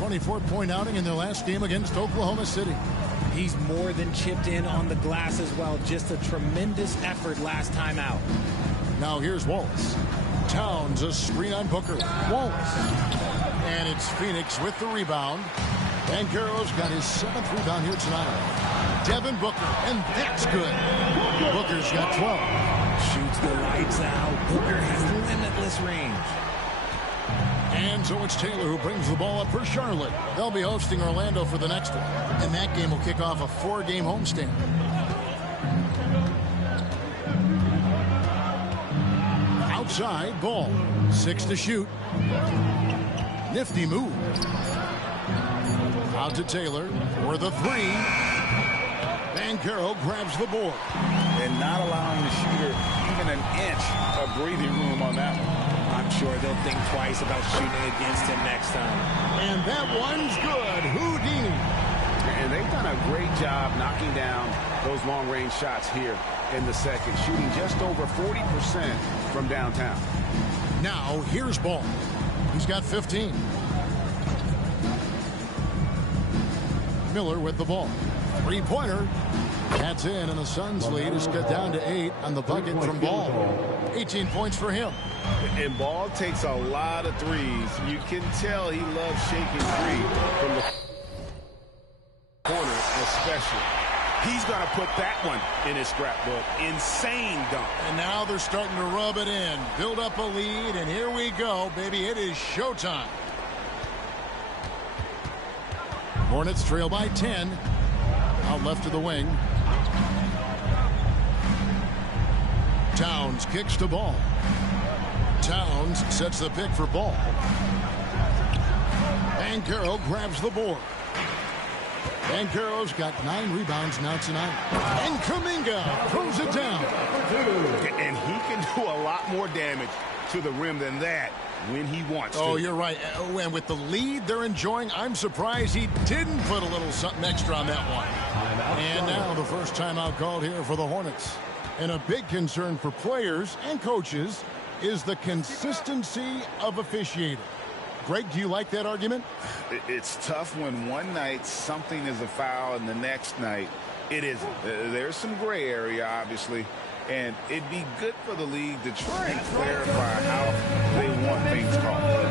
24-point outing in their last game against Oklahoma City. He's more than chipped in on the glass as well. Just a tremendous effort last time out. Now here's Wallace. Towns a screen on Booker. Wallace. And it's Phoenix with the rebound. Banchero's got his 7th rebound here tonight. Devin Booker, and that's good. Booker's got 12. Shoots the lights out. Booker has limitless range. And so it's Taylor who brings the ball up for Charlotte. They'll be hosting Orlando for the next one. And that game will kick off a 4-game homestand. Outside, Ball. 6 to shoot. Nifty move. Out to Taylor for the 3. Banchero grabs the board. And not allowing the shooter even an inch of breathing room on that one. I'm sure they'll think twice about shooting against him next time. And that one's good. Houdini. And they've done a great job knocking down those long-range shots here in the second, shooting just over 40% from downtown. Now, here's Ball. He's got 15. Miller with the ball. 3-pointer. That's in, and the Suns' lead is cut down to 8 on the bucket from Ball. 18 points for him. And Ball takes a lot of threes. You can tell he loves shaking free from the corner especially. He's going to put that one in his scrapbook. Insane dunk. And now they're starting to rub it in. Build up a lead, and here we go, baby. It is showtime. Hornets trail by 10. Out left to the wing. Towns kicks to Ball. Towns sets the pick for Ball. Banchero grabs the board. Banchero's got 9 rebounds now tonight. And Kuminga throws it down. And he can do a lot more damage to the rim than that when he wants to. Oh, you're right. And with the lead they're enjoying, I'm surprised he didn't put a little something extra on that one. And now the first timeout called here for the Hornets. And a big concern for players and coaches is the consistency of officiating. Greg, do you like that argument? It's tough when one night something is a foul and the next night it isn't. There's some gray area, obviously, and it'd be good for the league to try and clarify how they want things called.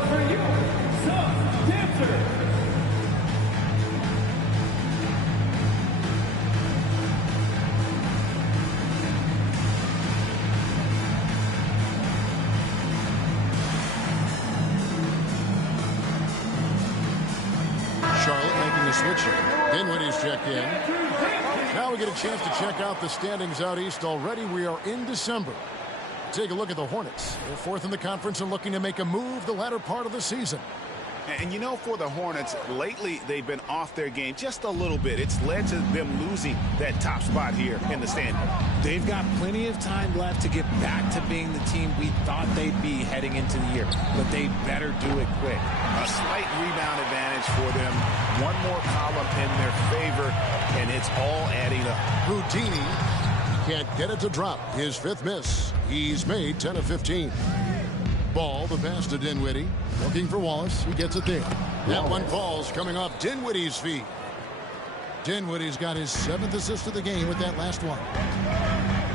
Switch. Dinwiddie's checked in. Now we get a chance to check out the standings out east already. We are in December. Take a look at the Hornets. They're 4th in the conference and looking to make a move the latter part of the season. And you know, for the Hornets, lately they've been off their game just a little bit. It's led to them losing that top spot here in the standing. They've got plenty of time left to get back to being the team we thought they'd be heading into the year, but they better do it quick. A slight rebound advantage for them. One more column in their favor, and it's all adding up. Houdini can't get it to drop. His 5th miss. He's made 10 of 15. Ball, the pass to Dinwiddie. Looking for Wallace. He gets it there. That one falls coming off Dinwiddie's feet. Dinwiddie's got his 7th assist of the game with that last one.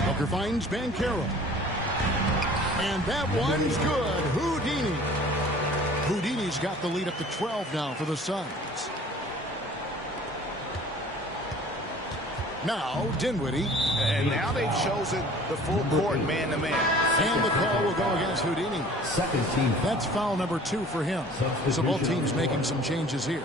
Booker finds Banchero. And that one's good. Houdini. Houdini's got the lead up to 12 now for the Suns. Now Dinwiddie. And now they've chosen the full court man-to-man. And the call will go against Houdini. Second team. That's foul number 2 for him. So both teams making some changes here.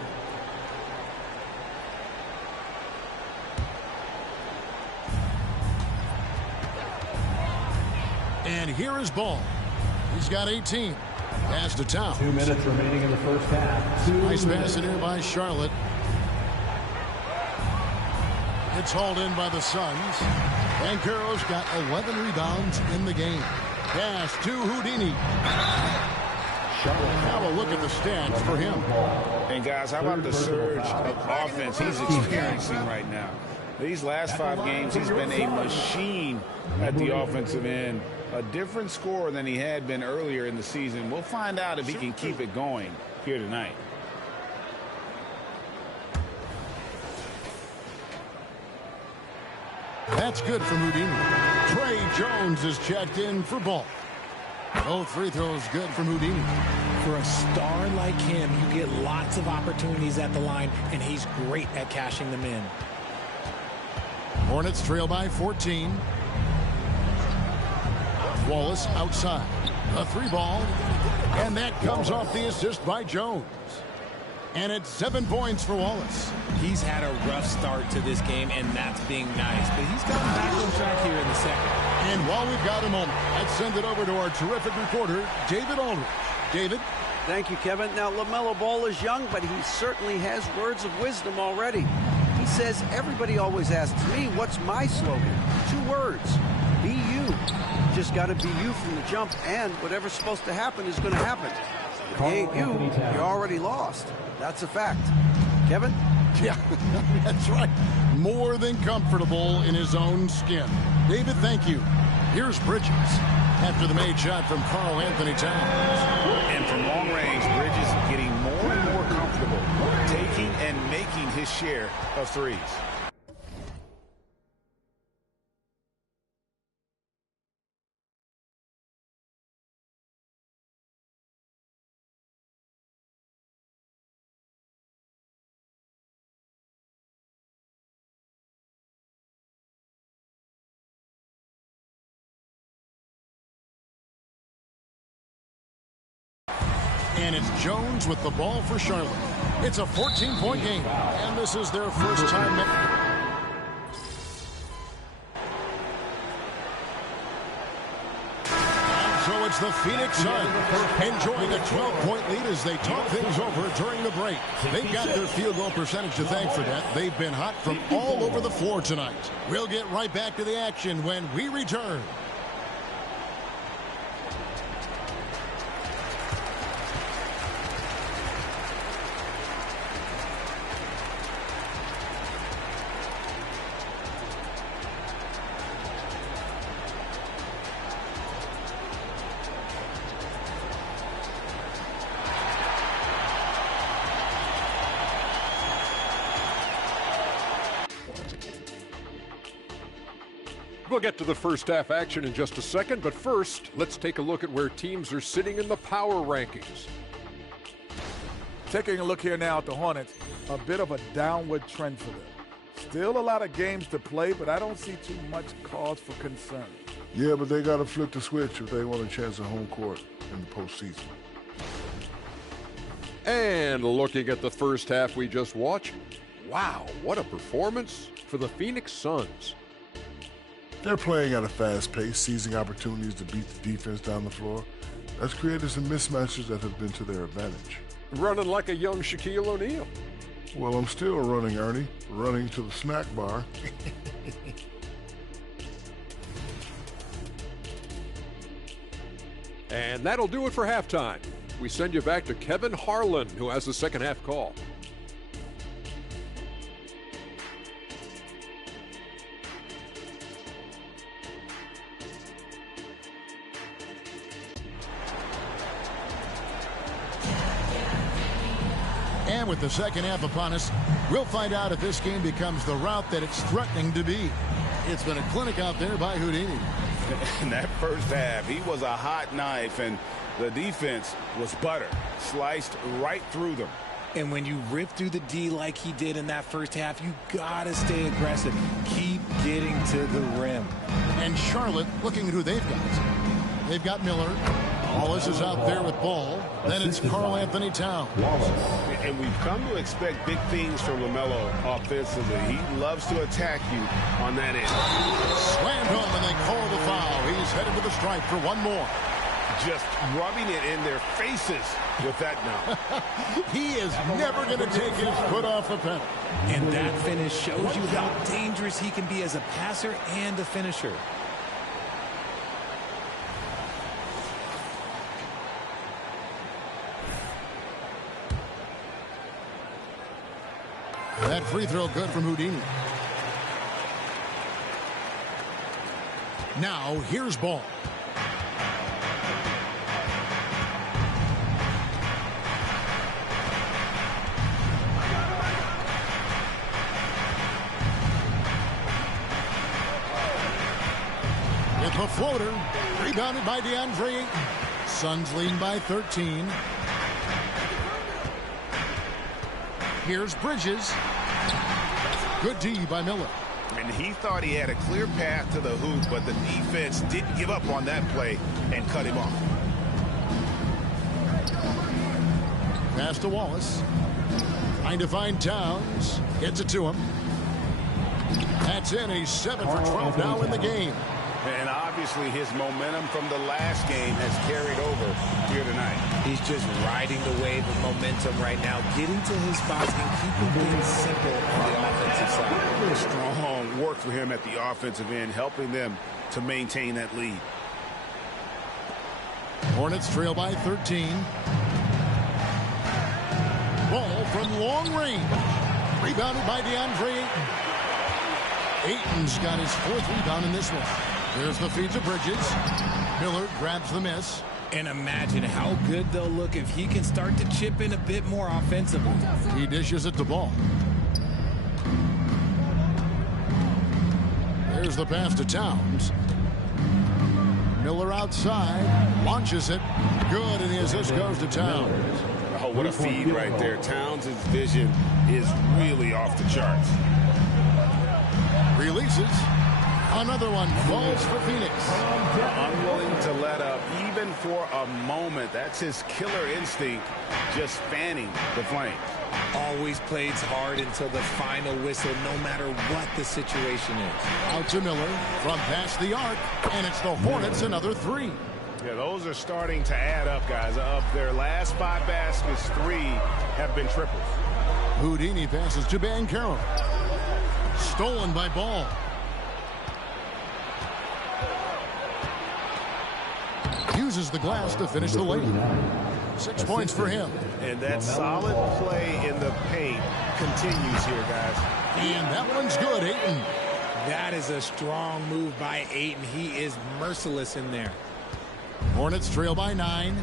And here is Ball. He's got 18. Pass to Towns. 2 minutes remaining in the first half. Nice pass in here by Charlotte. It's hauled in by the Suns. Banchero's got 11 rebounds in the game. Pass to Houdini. Now a look at the stats for him. And guys, how about the surge of offense he's experiencing right now? These last 5 games, he's been a machine at the offensive end. A different scorer than he had been earlier in the season. We'll find out if he can keep it going here tonight. That's good from Houdini. Trey Jones is checked in for ball. Both free throws good from Houdini. For a star like him, you get lots of opportunities at the line, and he's great at cashing them in. Hornets trail by 14. Wallace outside. A 3-ball. And that comes off the assist by Jones. And it's 7 points for Wallace. He's had a rough start to this game, and that's being nice. But he's gotten back on track here in the second. And while we've got a moment, let's send it over to our terrific reporter, David Aldridge. David? Thank you, Kevin. Now, LaMelo Ball is young, but he certainly has words of wisdom already. He says, everybody always asks me, what's my slogan? 2 words. Be you. Just got to be you from the jump, and whatever's supposed to happen is going to happen. If you ain't you, you're already lost. That's a fact. Kevin? Yeah, that's right. More than comfortable in his own skin. David, thank you. Here's Bridges after the made shot from Karl Anthony Towns. And from long range, Bridges getting more and more comfortable taking and making his share of threes. And it's Jones with the ball for Charlotte. It's a 14-point game, and this is their first time. And so it's the Phoenix Suns enjoying a 12-point lead as they talk things over during the break. They've got their field goal percentage to thank for that. They've been hot from all over the floor tonight. We'll get right back to the action when we return. We'll get to the first half action in just a second, but first, let's take a look at where teams are sitting in the power rankings. Taking a look here now at the Hornets, a bit of a downward trend for them. Still a lot of games to play, but I don't see too much cause for concern. Yeah, but they got to flip the switch if they want a chance at home court in the postseason. And looking at the first half we just watched, wow, what a performance for the Phoenix Suns. They're playing at a fast pace, seizing opportunities to beat the defense down the floor. That's created some mismatches that have been to their advantage. Running like a young Shaquille O'Neal. Well, I'm still running, Ernie. Running to the snack bar. And that'll do it for halftime. We send you back to Kevin Harlan, who has the second half call. And with the second half upon us, we'll find out if this game becomes the route that it's threatening to be. It's been a clinic out there by Houdini. In that first half, he was a hot knife, and the defense was butter, sliced right through them. And when you rip through the D like he did in that first half, you gotta stay aggressive. Keep getting to the rim. And Charlotte looking at who they've got. They've got Miller. Wallace is out there with ball. Then it's Karl Anthony Towns. And we've come to expect big things from LaMelo offensively. He loves to attack you on that end. Slammed home, and they call the foul. He's headed to the stripe for one more. Just rubbing it in their faces with that now. He is never going to take his foot off the pedal. And that finish shows you how dangerous he can be as a passer and a finisher. That free throw good from Houdini. Now, here's Ball. A floater. Rebounded by DeAndre Ayton. Suns leading by 13. Here's Bridges. Good D by Miller. And he thought he had a clear path to the hoop, but the defense didn't give up on that play and cut him off. Pass to Wallace. Trying to find Towns. Gets it to him. That's in. He's 7 for 12 now in the game. And obviously his momentum from the last game has carried over here tonight. He's just riding the wave of momentum right now, getting to his spots and keeping things simple on the offensive side. Strong work for him at the offensive end, helping them to maintain that lead. Hornets trail by 13. Ball from long range. Rebounded by DeAndre Ayton. Ayton's got his 4th rebound in this one. There's the feed to Bridges. Miller grabs the miss. And imagine how good they'll look if he can start to chip in a bit more offensively. He dishes it to Ball. There's the pass to Towns. Miller outside. Launches it. Good, and the assist goes to Towns. Oh, what a feed right there. Towns' vision is really off the charts. Releases. Another one falls for Phoenix. Unwilling to let up even for a moment. That's his killer instinct, just fanning the flames. Always plays hard until the final whistle, no matter what the situation is. Out to Miller from past the arc, and it's the Hornets another 3. Yeah, those are starting to add up, guys. Of their last 5 baskets, 3 have been triples. Houdini passes to Banchero. Stolen by Ball. Uses the glass to finish the lane. 6 points for him. And that solid play in the paint continues here, guys. And that one's good, Ayton. That is a strong move by Ayton. He is merciless in there. Hornets trail by 9.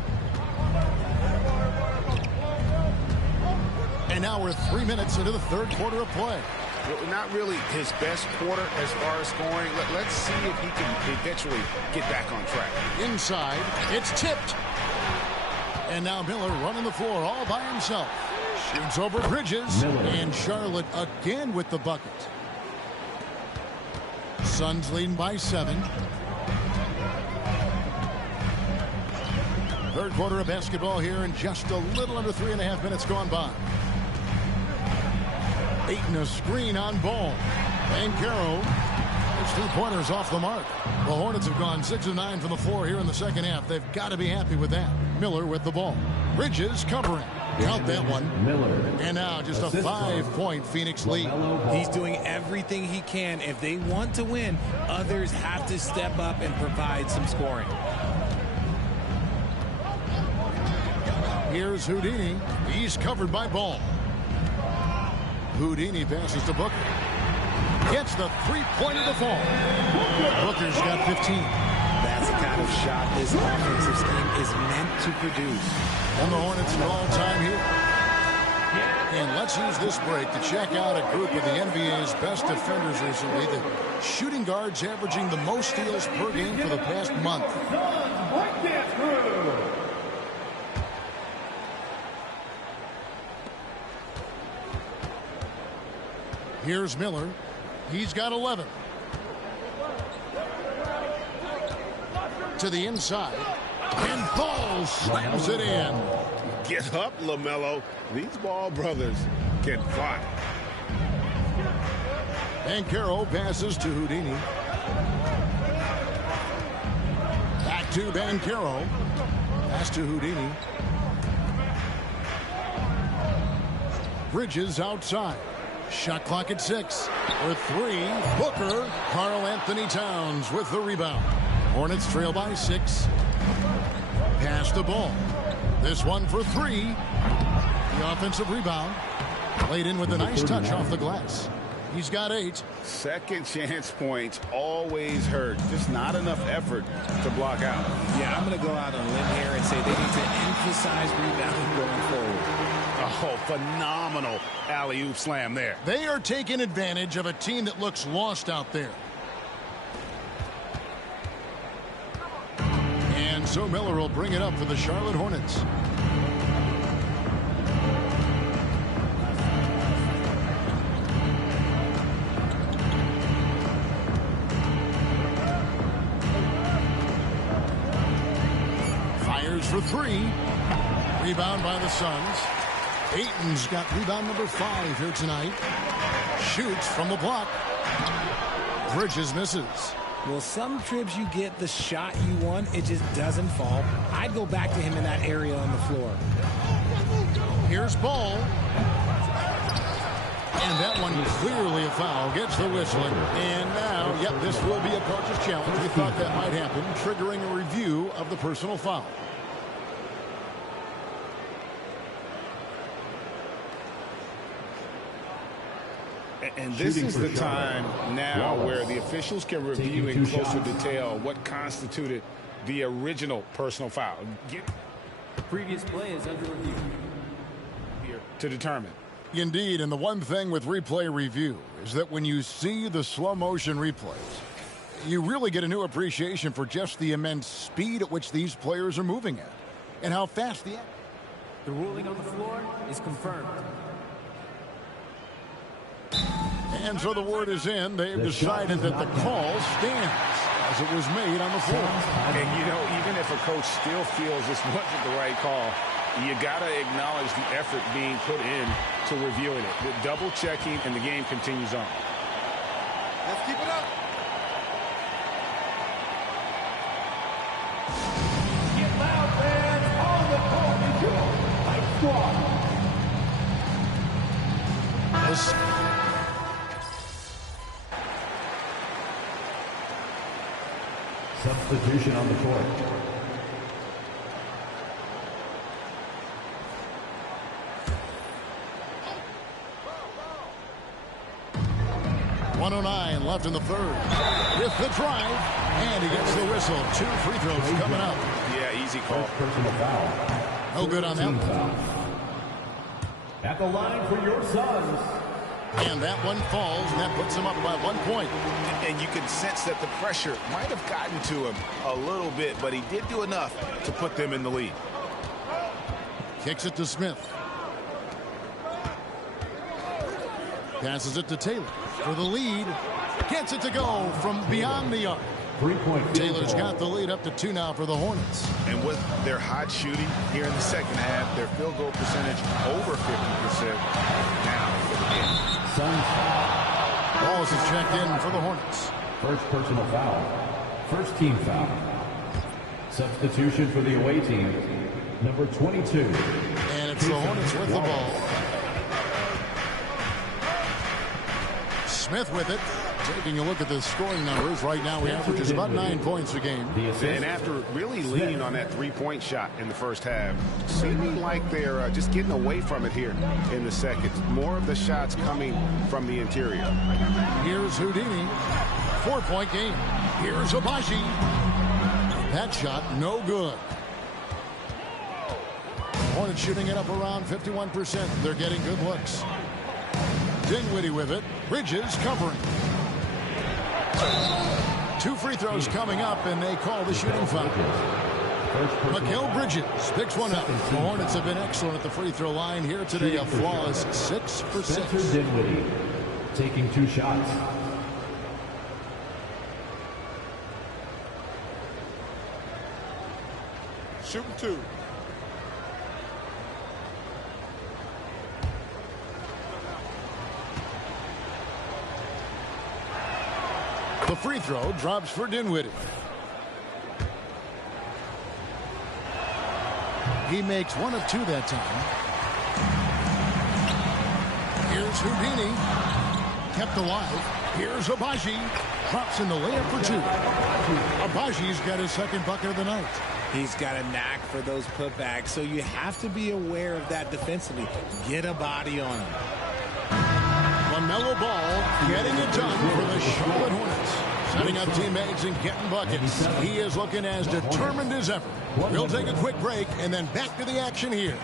And now we're 3 minutes into the 3rd quarter of play. Not really his best quarter as far as scoring. Let's see if he can eventually get back on track. Inside, it's tipped. And now Miller running the floor all by himself. Shoots over Bridges. And Charlotte again with the bucket. Suns leading by 7. 3rd quarter of basketball here, and just a little under 3.5 minutes gone by. Ayton a screen on Ball. Banchero. His 3-pointers off the mark. The Hornets have gone 6 of 9 from the floor here in the second half. They've got to be happy with that. Miller with the ball. Bridges covering. Count that one. And now just a 5-point Phoenix lead. He's doing everything he can. If they want to win, others have to step up and provide some scoring. Here's Houdini. He's covered by Ball. Houdini passes to Booker. Gets the 3-pointer to fall. Booker's got 15. That's the kind of shot this offensive scheme is meant to produce. And the Hornets are all time here. And let's use this break to check out a group of the NBA's best defenders recently. The shooting guards averaging the most steals per game for the past month. Here's Miller. He's got 11. To the inside. And Ball slams it in. Get up, LaMelo. These Ball brothers can fly. Banchero passes to Houdini. Back to Banchero. Pass to Houdini. Bridges outside. Shot clock at 6. For 3, Booker. Karl Anthony Towns with the rebound. Hornets trail by 6. Pass the ball. This one for 3. The offensive rebound. Played in with a nice touch off the glass. He's got 8. Second chance points always hurt. Just not enough effort to block out. Yeah, I'm going to go out on a limb here and say they need to emphasize rebounding going forward. Oh, phenomenal alley-oop slam there. They are taking advantage of a team that looks lost out there. So Miller will bring it up for the Charlotte Hornets. Fires for three. Rebound by the Suns. Ayton's got rebound number 5 here tonight. Shoots from the block. Bridges misses. Well, some trips you get the shot you want, it just doesn't fall. I'd go back to him in that area on the floor. Here's Ball. And that one clearly a foul. Gets the whistle. And now, yep, this will be a coach's challenge. We thought that might happen, triggering a review of the personal foul. And this is the time now where the officials can review in closer detail what constituted the original personal foul. Previous play is under review. Here to determine. Indeed, and the one thing with replay review is that when you see the slow motion replays, you really get a new appreciation for just the immense speed at which these players are moving at and how fast the ruling on the floor is confirmed. And so the word is in. They've decided that the call stands as it was made on the floor. And, you know, even if a coach still feels this wasn't the right call, you got to acknowledge the effort being put in to reviewing it. The double checking, and the game continues on. Let's keep it up. Get loud, fans. On the court is your Mike Squad. Substitution on the court. .109 left in the third. With the drive, and he gets the whistle. 2 free throws coming up. Yeah, easy call. Personal foul. No good on that one. At the line for your Suns. And that one falls, and that puts him up by 1 point. And you can sense that the pressure might have gotten to him a little bit, but he did do enough to put them in the lead. Kicks it to Smith. Passes it to Taylor for the lead. Gets it to go from beyond the arc. 3-point. Taylor's got the lead up to 2 now for the Hornets. And with their hot shooting here in the second half, their field goal percentage over 50% now for the game. Suns. Wallace is checked in for the Hornets. First personal foul. First team foul. Substitution for the away team. Number 22. And it's the Hornets with the ball. Smith with it. Taking a look at the scoring numbers, right now we average about 9 points a game. And after really leaning on that three-point shot in the first half, seeming like they're just getting away from it here in the second. More of the shots coming from the interior. Here's Houdini. 4-point game. Here's Abaji. That shot, no good. Hornets shooting it up around 51%. They're getting good looks. Dinwiddie with it. Bridges covering. 2 free throws coming up, and they call the shooting foul. Mikal Bridges picks one up. The Hornets have been excellent at the free throw line here today. A flawless 6 for 6. Spencer Dinwiddie taking 2 shots. Shooting 2. The free throw drops for Dinwiddie. He makes 1 of 2 that time. Here's Houdini. Kept alive. Here's Abaji. Drops in the layup for 2. Abaji's got his second bucket of the night. He's got a knack for those putbacks, so you have to be aware of that defensively. Get a body on him. LaMelo Ball getting it done for the Charlotte Hornets. Setting up teammates and getting buckets. He is looking as determined as ever. We'll take a quick break and then back to the action here.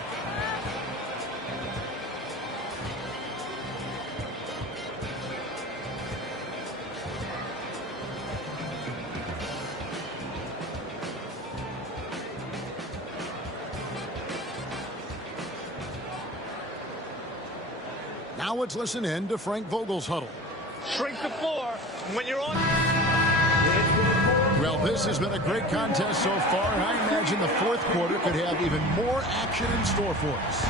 Now let's listen in to Frank Vogel's huddle. Shrink the floor when you're on. Well, this has been a great contest so far, and I imagine the fourth quarter could have even more action in store for us.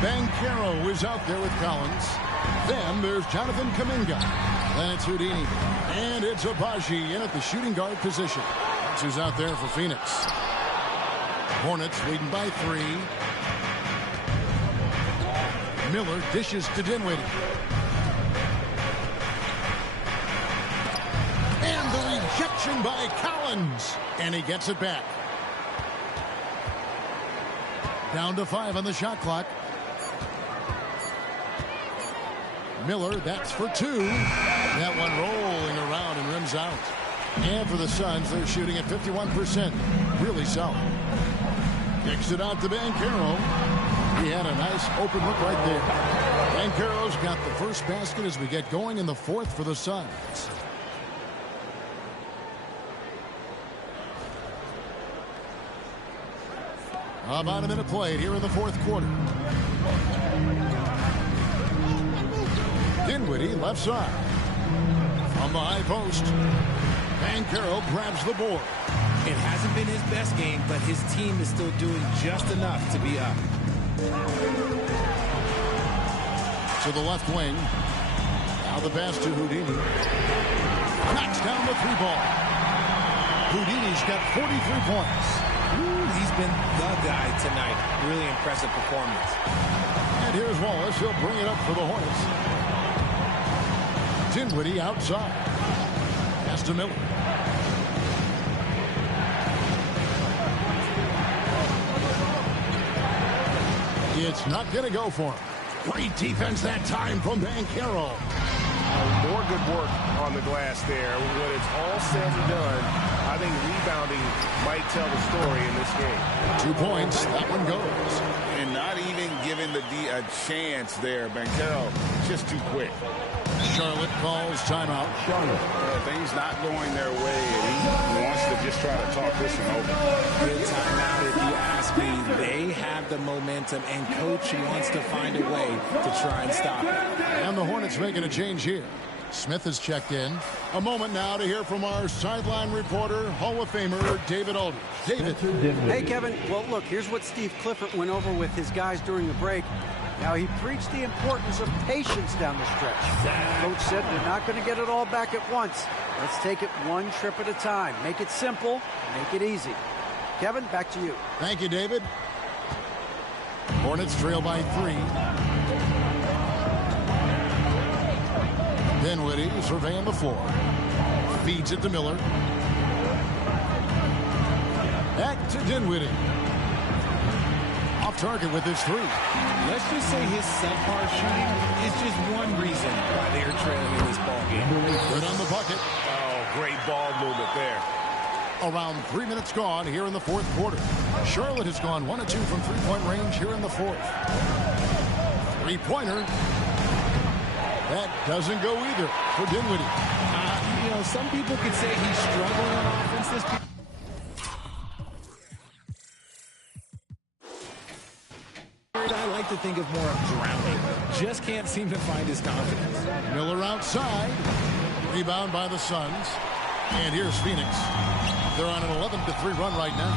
Banchero is out there with Collins. Then there's Jonathan Kuminga. Then it's Houdini. And it's Agbaji in at the shooting guard position. That's who's out there for Phoenix. Hornets leading by 3. Miller dishes to Dinwiddie. And the rejection by Collins. And he gets it back. Down to 5 on the shot clock. Miller, that's for 2. That one rolling around and rims out. And for the Suns, they're shooting at 51%. Really solid. Kicks it out to Banchero. He had a nice open look right there. Banchero's got the first basket as we get going in the fourth for the Suns. About a minute played here in the fourth quarter. Dinwiddie left side. From the high post. Banchero grabs the board. It hasn't been his best game, but his team is still doing just enough to be up. To the left wing. Now the pass to Houdini. Knocks down the 3 ball. Houdini's got 43 points. Ooh, he's been the guy tonight. Really impressive performance. And here's Wallace. He'll bring it up for the Hornets. Dinwiddie outside. Pass to Miller. It's not going to go for him. Great defense that time from Banchero. More good work on the glass there. When it's all said and done, I think rebounding might tell the story in this game. 2 points. That one goes. And not even giving the D a chance there. Banchero just too quick. Charlotte calls timeout. Things not going their way, and he wants to just try to talk this one over. Good timeout, if you ask me. They have the momentum, and Coach wants to find a way to try and stop it. And the Hornets making a change here. Smith has checked in. A moment now to hear from our sideline reporter, Hall of Famer David Aldridge. David. Hey, Kevin. Well, look, here's what Steve Clifford went over with his guys during the break. Now, he preached the importance of patience down the stretch. Coach said they're not going to get it all back at once. Let's take it one trip at a time. Make it simple, make it easy. Kevin, back to you. Thank you, David. Hornets trail by 3. Dinwiddie surveying the floor. Feeds it to Miller. Back to Dinwiddie. Off target with his 3. Let's just say his subpar shooting is just one reason why they are trailing in this ball game. Good on the bucket. Oh, great ball movement there. Around 3 minutes gone here in the fourth quarter. Charlotte has gone 1 of 2 from 3-point range here in the fourth. 3-pointer. That doesn't go either for Dinwiddie. You know, some people could say he's struggling on offense this period. I like to think of more of drowning. Just can't seem to find his confidence. Miller outside. Rebound by the Suns. And here's Phoenix. They're on an 11-3 run right now.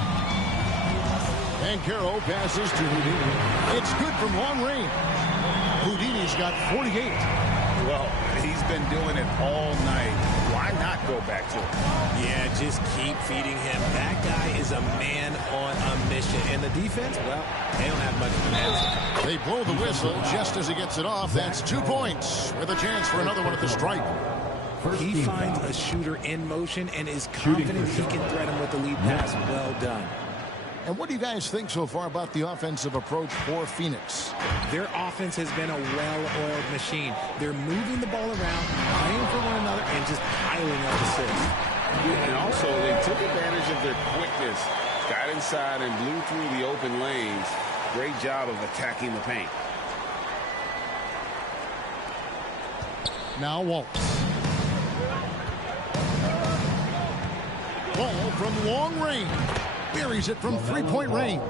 Banchero passes to Houdini. It's good from long range. Houdini's got 48. Well, he's been doing it all night. Why not go back to it? Yeah, just keep feeding him. That guy is a man on a mission. And the defense, well, they don't have much of an answer. They blow the whistle just as he gets it off. That's 2 points with a chance for another one at the stripe. He finds a shooter in motion and is confident he can threat him with the lead pass. Well done. And what do you guys think so far about the offensive approach for Phoenix? Their offense has been a well-oiled machine. They're moving the ball around, playing for one another, and just piling up assists. And also, they took advantage of their quickness, got inside and blew through the open lanes. Great job of attacking the paint. Now Wallace. Ball from long range. Buries it from 3-point range.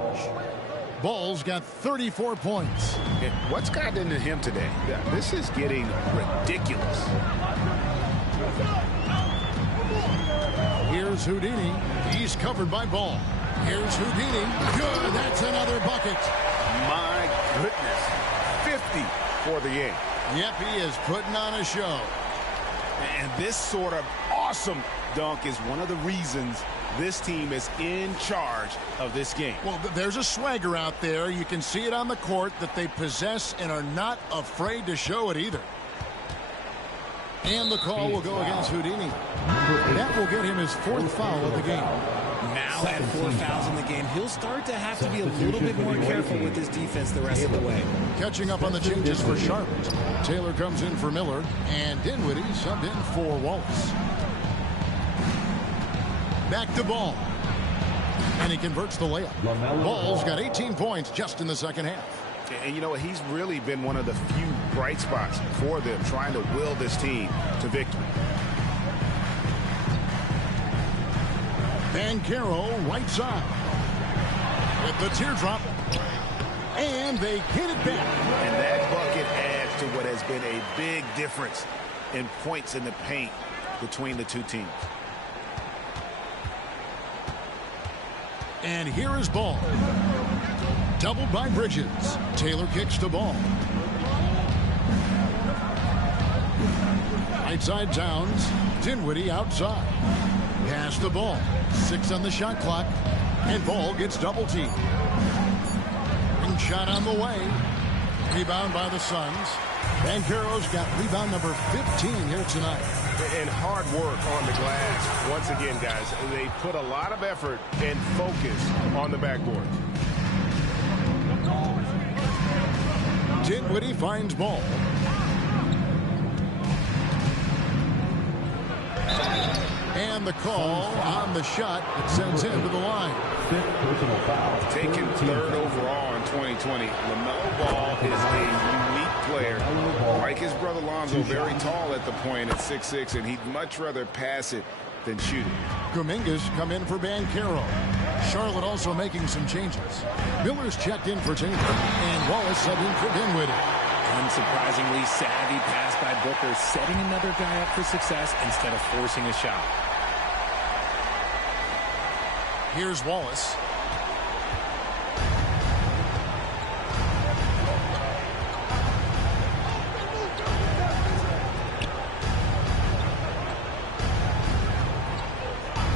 Ball's got 34 points. And what's gotten into him today? This is getting ridiculous. Here's Houdini. He's covered by Ball. Here's Houdini. Good. That's another bucket. My goodness. 50 for the game. Yep, he is putting on a show. And this sort of awesome dunk is one of the reasons this team is in charge of this game. Well, there's a swagger out there. You can see it on the court that they possess and are not afraid to show it either. And the call will go against Houdini. That will get him his 4th foul of the game. Now at 4 fouls in the game, he'll start to have to be a little bit more careful with his defense the rest of the way. Catching up on the changes for Charlotte. Taylor comes in for Miller, and Dinwiddie subbed in for Wallace. Back to Ball. And he converts the layup. Ball's got 18 points just in the second half. And you know what? He's really been one of the few bright spots for them, trying to will this team to victory. Banchero right side. With the teardrop. And they get it back. And that bucket adds to what has been a big difference in points in the paint between the two teams. And here is Ball. Doubled by Bridges. Taylor kicks to Ball. Right side Towns. Dinwiddie outside. Pass the Ball. 6 on the shot clock. And Ball gets double teamed. And shot on the way. Rebound by the Suns. Banchero's got rebound number 15 here tonight. And hard work on the glass. Once again, guys, they put a lot of effort and focus on the backboard. Dinwiddie finds Ball. And the call on the shot that sends him to the line. Taken 3rd overall in 2020, LaMelo Ball is a unique player. Like his brother Lonzo, very tall at the point at 6'6", and he'd much rather pass it than shoot it. Kuminga's come in for Banchero. Charlotte also making some changes. Miller's checked in for Taylor, and Wallace subbed in for Dinwiddie. Unsurprisingly savvy pass by Booker, setting another guy up for success instead of forcing a shot. Here's Wallace.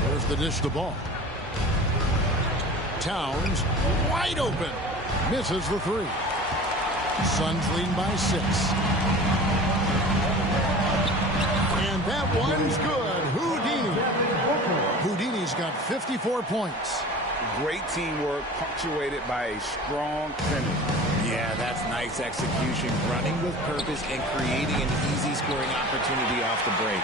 There's the dish to Ball. Towns wide open. Misses the 3. Suns leading by 6. And that one's good. Houdini's got 54 points. Great teamwork punctuated by a strong finish. Yeah, that's nice execution. Running with purpose and creating an easy scoring opportunity off the break.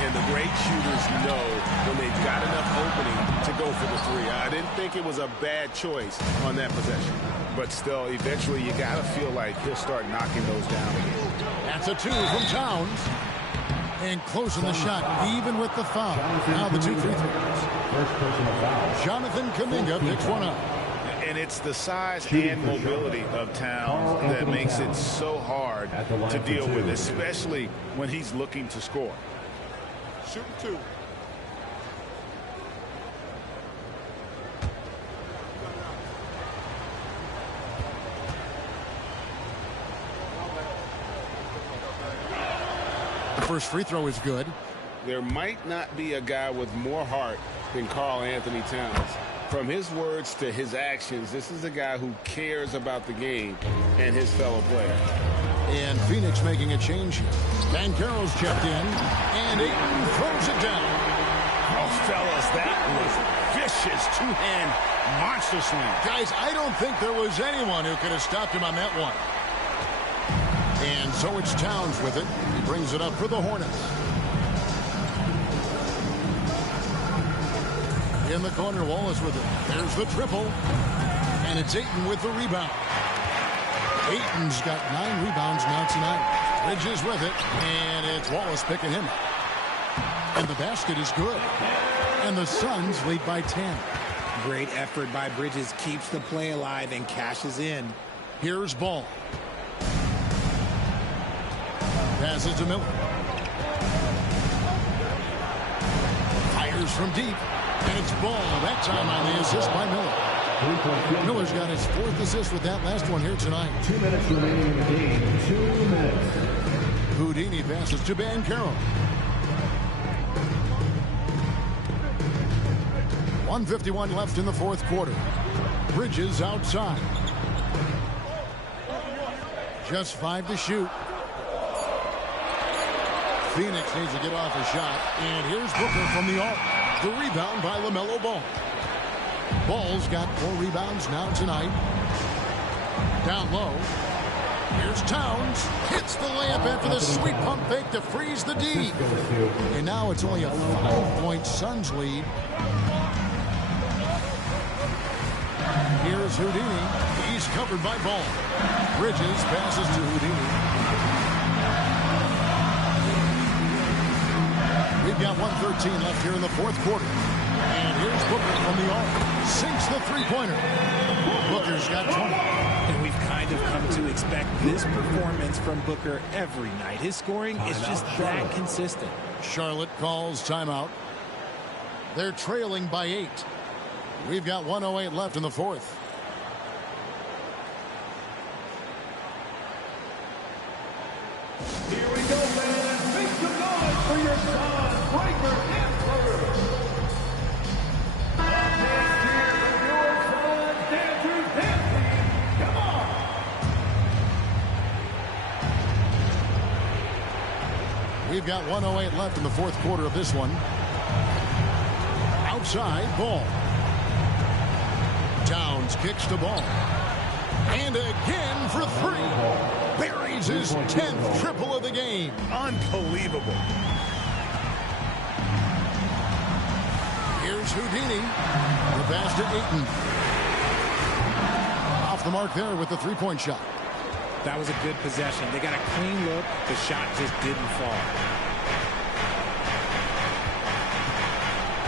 And the great shooters know when they've got enough opening to go for the 3. I didn't think it was a bad choice on that possession. But still, eventually you got to feel like he'll start knocking those down again. That's a 2 from Towns. And closing the shot, even with the foul. Now the 2 free throws. Jonathan Kuminga picks one up. And it's the size and mobility of Towns that makes it so hard to deal with, especially when he's looking to score. Shooting 2. The first free throw is good. There might not be a guy with more heart than Karl Anthony Towns. From his words to his actions, this is a guy who cares about the game and his fellow players. And Phoenix making a change here. Banchero's checked in, and Ayton throws it down. Oh, fellas, that was vicious two-hand monster slam. Guys, I don't think there was anyone who could have stopped him on that one. And so it's Towns with it. He brings it up for the Hornets. In the corner, Wallace with it. There's the triple. And it's Ayton with the rebound. Ayton's got 9 rebounds now tonight. Bridges with it. And it's Wallace picking him up. And the basket is good. And the Suns lead by 10. Great effort by Bridges. Keeps the play alive and cashes in. Here's Ball. Passes to Miller. Fires from deep. And it's Ball. That time on the assist by Miller. Miller's got his 4th assist with that last one here tonight. 2 minutes remaining in the game. 2 minutes. Houdini passes to Banchero. 1:51 left in the 4th quarter. Bridges outside. Just 5 to shoot. Phoenix needs to get off a shot. And here's Booker from the arc. The rebound by LaMelo Ball. Ball's got 4 rebounds now tonight. Down low. Here's Towns. Hits the layup after the sweet pump fake to freeze the D. And now it's only a 5-point Suns lead. Here's Houdini. He's covered by Ball. Bridges passes to Houdini. We've got 1:13 left here in the 4th quarter. And here's Booker from the arc. Sinks the three-pointer. Booker's got 20. And we've kind of come to expect this performance from Booker every night. His scoring is just that consistent. Charlotte calls timeout. They're trailing by 8. We've got 1:08 left in the 4th. Here we go, man. Make some noise for your son, Breaker Denver. Let's hear for your son, Andrew Dempsey. Come on. We've got 1:08 left in the 4th quarter of this one. Outside, Ball. Towns kicks to Ball. And again for 3. Buries his 10th triple of the game. Unbelievable. Here's Houdini. The pass to Ayton. Off the mark there with the 3-point shot. That was a good possession. They got a clean look. The shot just didn't fall.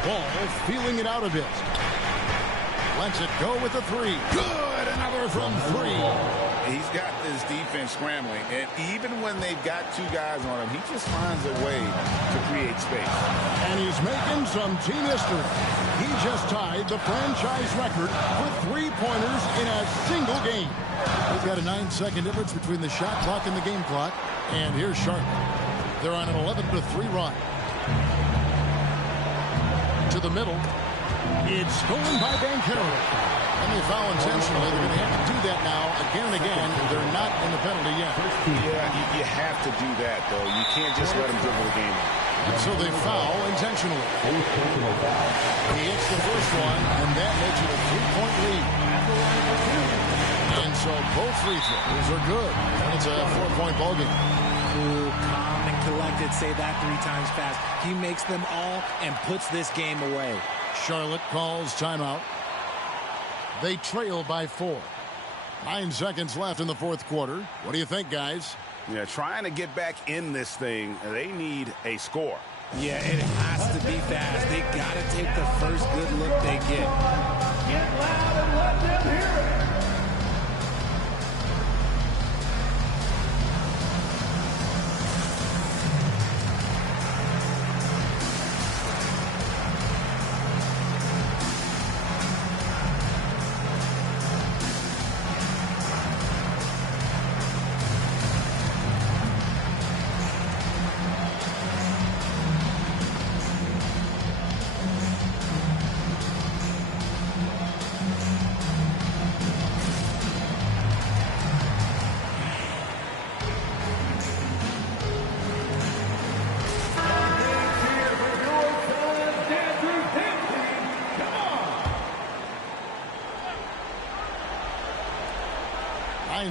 Ball feeling it out a bit. Lets it go with the 3. Good. Another from 3. He's got this defense scrambling, and even when they've got 2 guys on him, he just finds a way to create space. And he's making some team history. He just tied the franchise record for 3-pointers in a single game. He's got a 9-second difference between the shot clock and the game clock. And here's Charlotte. They're on an 11-3 run. To the middle. It's stolen by Banchero. And they foul intentionally. They're going to have to do that now again and again. They're not in the penalty yet. Yeah, you have to do that, though. You can't just let them dribble the game. And so they foul intentionally. He hits the first one, and that makes it a 3-point lead. And so both free throws are good. And it's a 4-point ballgame. Cool, calm, and collected. Say that 3 times fast. He makes them all and puts this game away. Charlotte calls timeout. They trail by 4. 9 seconds left in the 4th quarter. What do you think, guys? Yeah, trying to get back in this thing, they need a score. Yeah, it has to be fast. They got to take the first good look they get. Get loud and let them hear it.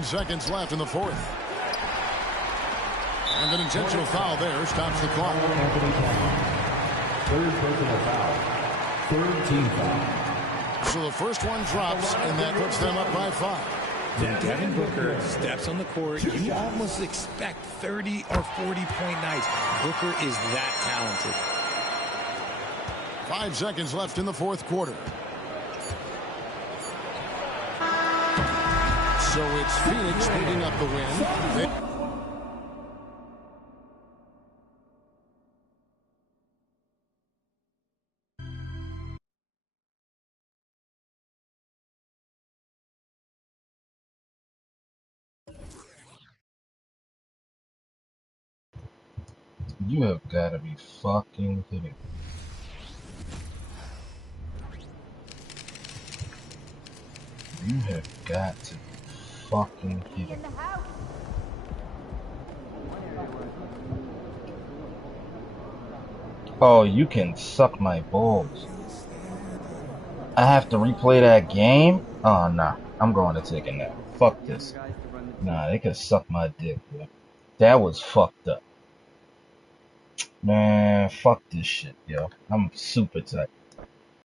Seconds left in the 4th. And an intentional foul there stops the clock. Third personal foul. 3rd team foul. So the first one drops, and that puts them up by 5. When Devin Booker steps on the court, you almost expect 30 or 40-point nights. Booker is that talented. 5 seconds left in the 4th quarter. So it's Phoenix picking up the win. You have got to be fucking kidding me. You have got to be fucking kidding me. Oh, you can suck my balls. I have to replay that game? Oh, nah. I'm going to take a nap. Fuck this. Nah, they can suck my dick, bro. That was fucked up. Man, fuck this shit, yo. I'm super tight.